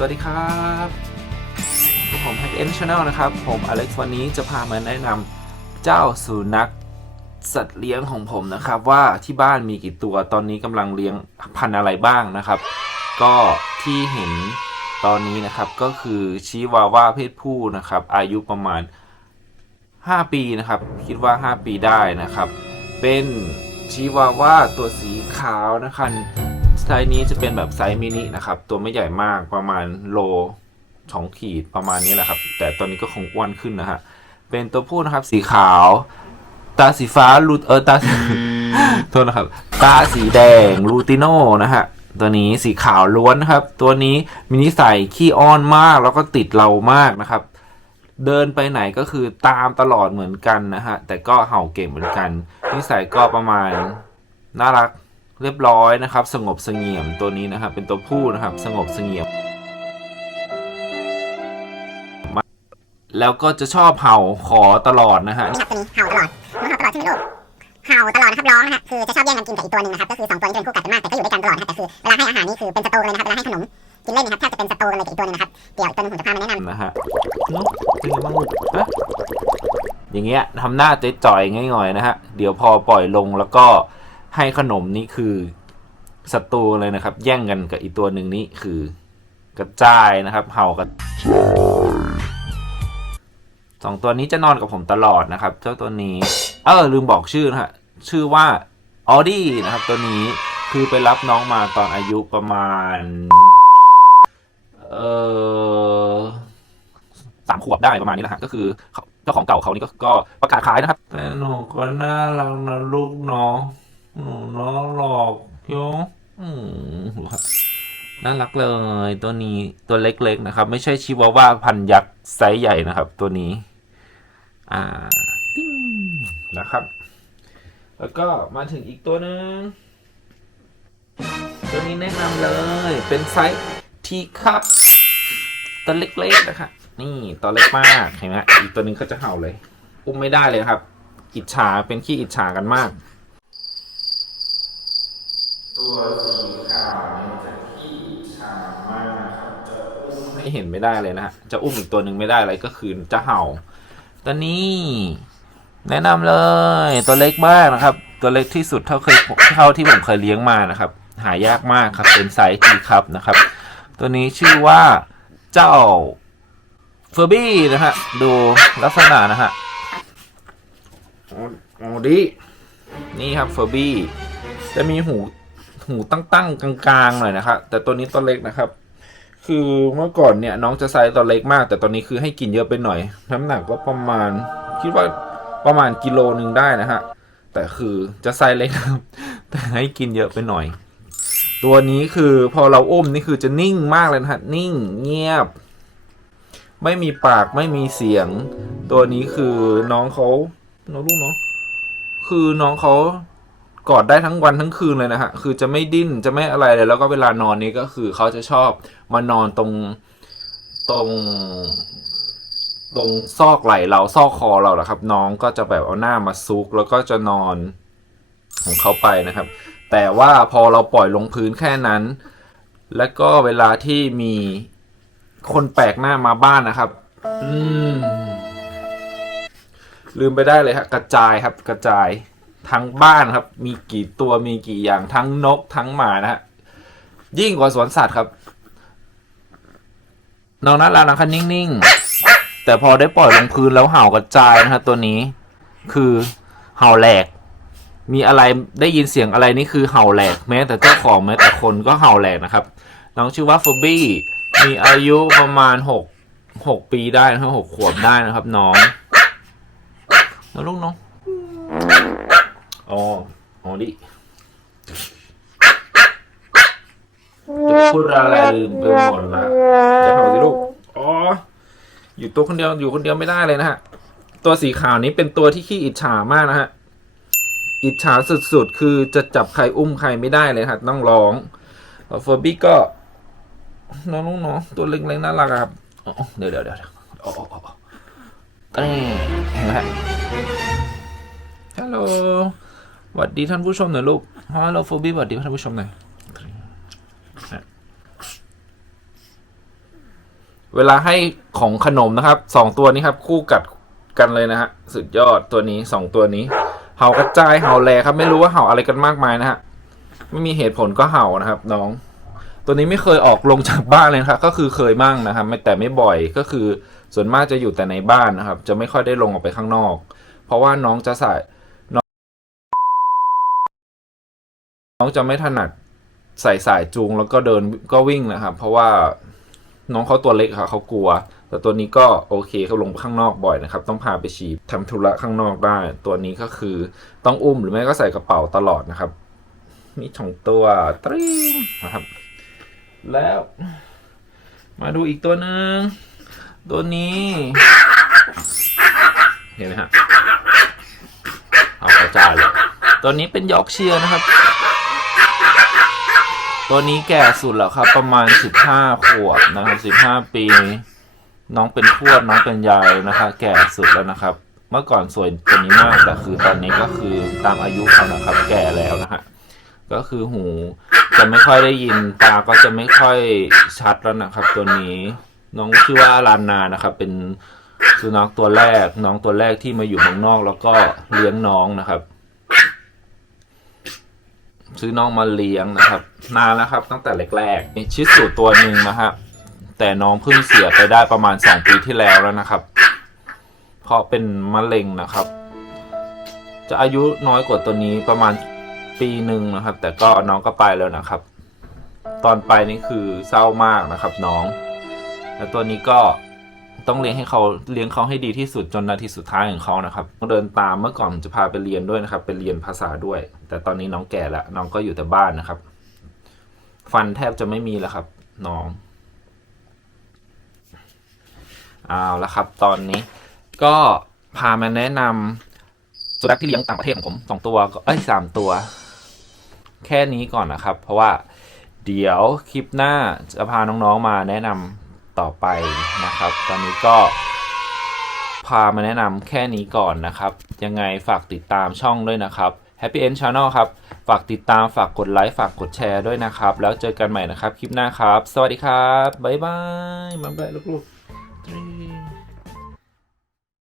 สวัสดีครับผม Hack N Channel นะครับ ผมอเล็กซ์วันนี้จะพามาแนะนำเจ้าสุนัขสัตว์เลี้ยงของผมนะครับว่าที่บ้านมีกี่ตัวตอนนี้กำลังเลี้ยงพันธุ์อะไรบ้างนะครับ ก็ที่เห็นตอนนี้นะครับก็คือชิวาว่าเพศผู้นะครับ อายุประมาณ 5 ปีนะครับ คิดว่า 5 ปีได้นะครับ เป็นชิวาว่าตัวสีขาวนะครับ ไซส์นี้จะเป็นแบบไซส์มินินะครับ ตัวไม่ใหญ่มากประมาณโลสองขีดประมาณนี้แหละครับ แต่ตอนนี้ก็คงอ้วนขึ้นนะฮะ เป็นตัวผู้นะครับสีขาว ตาสีฟ้าลูเออตาโทษนะครับ ตาสีแดงลูติโนนะฮะ ตัวนี้สีขาวล้วนนะครับ ตัวนี้มีนิสัยขี้อ้อนมากแล้วก็ติดเรามากนะครับ เดินไปไหนก็คือตามตลอดเหมือนกันนะฮะ แต่ก็เห่าเก่งเหมือนกันนิสัยก็ประมาณน่ารัก เรียบร้อยนะครับ สงบเสงี่ยมตัวนี้นะครับ เป็นตัวผู้นะครับ สงบเสงี่ยม แล้วก็จะชอบเห่าขอตลอดนะฮะนะครับตัวนี้เห่าตลอดน้องเห่าตลอดใช่ไหมลูกเห่าตลอดนะครับร้องนะฮะคือจะชอบแย่งกันกินกับอีกตัวหนึ่งนะครับก็คือสองตัวนี้จะเป็นคู่กัดกันมากแต่ก็อยู่ด้วยกันตลอดนะฮะแต่คือเวลาให้อาหารนี่คือเป็นศัตรูกันเลยนะครับเวลาให้ขนมกินเล่นนะครับแทบจะเป็นศัตรูกันเลยกับอีกตัวหนึงนะครับเดี๋ยวอีกตัวหนึงผมจะพามาแนะนำนะฮะเนาะเป็นไงบ้างลูกฮะอย่างเงี้ยทำหน้าจ่อยๆง่อยๆนะฮะเดี๋ยวพอปล่อยลงแล้วก็ ให้ขนมนี่คือศัตรูเลยนะครับ แย่งกันกับอีตัวหนึ่งนี่คือกระจายนะครับ เห่ากันสองตัวนี้จะนอนกับผมตลอดนะครับ เจ้าตัวนี้ เออลืมบอกชื่อนะฮะชื่อว่าออดี้นะครับ ตัวนี้คือไปรับน้องมาตอนอายุประมาณ เออสามขวบได้ประมาณนี้แหละฮะก็คือเจ้าของเก่าเขานี่ก็ประกาศขายนะครับแต่หนูก็น่ารักนะลูกเนาะหนูน่ารักโยอืมครับน่ารักเลยตัวนี้ตัวเล็กๆนะครับ ไม่ใช่ชิวาว่าพันยักษ์ไซส์ใหญ่นะครับ ตัวนี้ อ่าติ้งนะครับ แล้วก็มาถึงอีกตัวนึงตัวนี้แนะนำเลย เป็นไซส์ทีคัพตัวเล็กๆนะคะนี่ตัวเล็กมากเห็นไหมอีกตัวหนึงเขาจะเห่าเลย อุ้มไม่ได้เลยครับ อิจฉาเป็นขี้อิจฉากันมาก ตัวสีขาวเนี่ยจะขี้อิจฉามากนะครับจะอุ้มให้เห็นไม่ได้เลยนะฮะ จะอุ้มอีกตัวหนึ่งไม่ได้เลยก็คือจะเห่า ตัวนี้ แนะนำเลยตัวเล็กมากนะครับ ตัวเล็กที่สุดเท่าเคยเท่าที่ผมเคยเลี้ยงมานะครับ หายากมากครับเป็นไซส์ทีครับนะครับ ตัวนี้ชื่อว่าเจ้าเฟอร์บี้นะฮะดูลักษณะนะฮะโอ้โอดินี่ครับเฟอร์บี้จะมีหู หูตั้งๆกลางๆหน่อยนะครับแต่ตัวนี้ตัวเล็กนะครับ คือเมื่อก่อนเนี่ยน้องจะไซส์ตัวเล็กมาก แต่ตอนนี้คือให้กินเยอะไปหน่อย น้ำหนักก็ประมาณ คิดว่าประมาณกิโลหนึ่งได้นะฮะแต่คือจะไซส์เล็กครับ แต่ให้กินเยอะไปหน่อย ตัวนี้คือพอเราอุ้มนี่คือจะนิ่งมากเลยนะฮะนิ่งเงียบ ไม่มีปากไม่มีเสียง ตัวนี้คือน้องเขาน้องลูกเนาะคือน้องเขา กอดได้ทั้งวันทั้งคืนเลยนะฮะ คือจะไม่ดิ้นจะไม่อะไรเลย แล้วก็เวลานอนนี้ก็คือเขาจะชอบมานอนตรงตรง ตรงซอกไหล่เราซอกคอเราแหละครับ น้องก็จะแบบเอาหน้ามาซุก แล้วก็จะนอนของเขาไปนะครับ แต่ว่าพอเราปล่อยลงพื้นแค่นั้น แล้วก็เวลาที่มีคนแปลกหน้ามาบ้านนะครับ อืมลืมไปได้เลยครับกระจายครับ กระจาย ทั้งบ้านครับ มีกี่ตัวมีกี่อย่างทั้งนกทั้งหมานะฮะยิ่งกว่าสวนสัตว์ครับ น้องน่ารักนะครับนิ่งๆ แต่พอได้ปล่อยลงพื้นแล้วเห่ากระจายนะฮะตัวนี้คือเห่าแหลก มีอะไรได้ยินเสียงอะไรนี่คือเห่าแหลกแม้แต่เจ้าของแม้แต่คนก็เห่าแหลกนะครับ น้องชื่อว่าฟอบี้มีอายุประมาณหกหกปีได้นะหกขวบได้นะครับ น้องน้องลูกน้อง อ๋ออ๋อดิพูดอะไรลืมไปหมดละจะเห่าสิลูกอ๋อ อยู่ตัวคนเดียวอยู่คนเดียวไม่ได้เลยนะฮะ ตัวสีขาวนี้เป็นตัวที่ขี้อิจฉามากนะฮะ อิจฉาสุดๆ คือจะจับใครอุ้มใครไม่ได้เลยครับต้องร้องเฟอร์บี้ก็น้องน้องๆตัวเล็กๆน่ารักครับอ๋อเดี๋ยวเดี๋ยวเดี๋ยวอ๋ออ๋ออ๋อนี่เห็นไหมฮัลโหล วัสดีท่านผู้ชมหน่อยลูกฮัลโหลเฟบี้สวัสดีท่านผู้ชมหน่อยเวลาให้ของขนมนะครับสองตัวนี้ครับ คู่กัดกันเลยนะฮะสุดยอดตัวนี้สองตัวนี้ เห่ากระจายเห่าแลครับ ไม่รู้ว่าเห่าอะไรกันมากมายนะฮะไม่มีเหตุผลก็เห่านะครับ น้อง ตัวนี้ไม่เคยออกลงจากบ้านเลยครับก็คือเคยมั่งนะครับไม่แต่ไม่บ่อยก็คือส่วนมากจะอยู่แต่ในบ้านนะครับ จะไม่ค่อยได้ลงออกไปข้างนอก เพราะว่าน้องจะใส่ น้องจะไม่ถนัดใส่สายจูงแล้วก็เดินก็วิ่งนะครับ เพราะว่าน้องเขาตัวเล็กค่ะเขากลัว แต่ตัวนี้ก็โอเคเขาลงข้างนอกบ่อยนะครับ ต้องพาไปฉีดทำธุระข้างนอกได้ ตัวนี้ก็คือต้องอุ้มหรือไม่ก็ใส่กระเป๋าตลอดนะครับมีสองตัวตริงนะครับ แล้ว มาดูอีกตัวหนึ่งตัวนี้ เห็นไหมฮะเอากระจายเลยตัวนี้เป็นยอกเชียร์นะครับ ตัวนี้แก่สุดแล้วครับ ประมาณสิบห้าขวบนะครับสิบห้าปี น้องเป็นทวดน้องเป็นยายนะคะ แก่สุดแล้วนะครับ เมื่อก่อนสวยกว่านี้มากแต่คือตอนนี้ก็คือตามอายุเขานะครับ แก่แล้วนะฮะก็คือหูจะไม่ค่อยได้ยินตาก็จะไม่ค่อยชัดแล้วนะครับ ตัวนี้น้องชื่อว่าลานานะครับ เป็นสุนัขตัวแรก น้องตัวแรกที่มาอยู่เมืองนอก แล้วก็เลี้ยงน้องนะครับ ซื้อน้องมาเลี้ยงนะครับ นานแล้วครับ ตั้งแต่แรกๆมีชิสุตัวหนึ่งนะฮะแต่น้องเพิ่งเสียไปได้ประมาณสองปีที่แล้วแล้วนะครับ เพราะเป็นมะเร็งนะครับ จะอายุน้อยกว่าตัวนี้ประมาณปีหนึ่งนะครับ แต่ก็น้องก็ไปแล้วนะครับ ตอนไปนี่คือเศร้ามากนะครับ น้อง แล้วตัวนี้ก็ ต้องเลี้ยงให้เขาเลี้ยงเขาให้ดีที่สุดจนนาทีสุดท้ายของเขานะครับต้องเดินตามเมื่อก่อนจะพาไปเรียนด้วยนะครับไปเรียนภาษาด้วย แต่ตอนนี้น้องแก่แล้วน้องก็อยู่แต่บ้านนะครับ ฟันแทบจะไม่มีแล้วครับ น้องเอาละครับ ตอนนี้ก็พามาแนะนำสุนัขที่เลี้ยงต่างประเทศของผมสองตัวก็เอ้ยสามตัว แค่นี้ก่อนนะครับ เพราะว่าเดี๋ยวคลิปหน้าจะพาน้องๆมาแนะนำ ต่อไปนะครับ ตอนนี้ก็ พามาแนะนำแค่นี้ก่อนนะครับ ยังไงฝากติดตามช่องด้วยนะครับ Happy End Channel ครับ ฝากติดตามฝากกดไลค์ฝากกดแชร์ด้วยนะครับ แล้วเจอกันใหม่นะครับ คลิปหน้าครับ สวัสดีครับ บ๊ายบายบ๊ายบายลูกๆ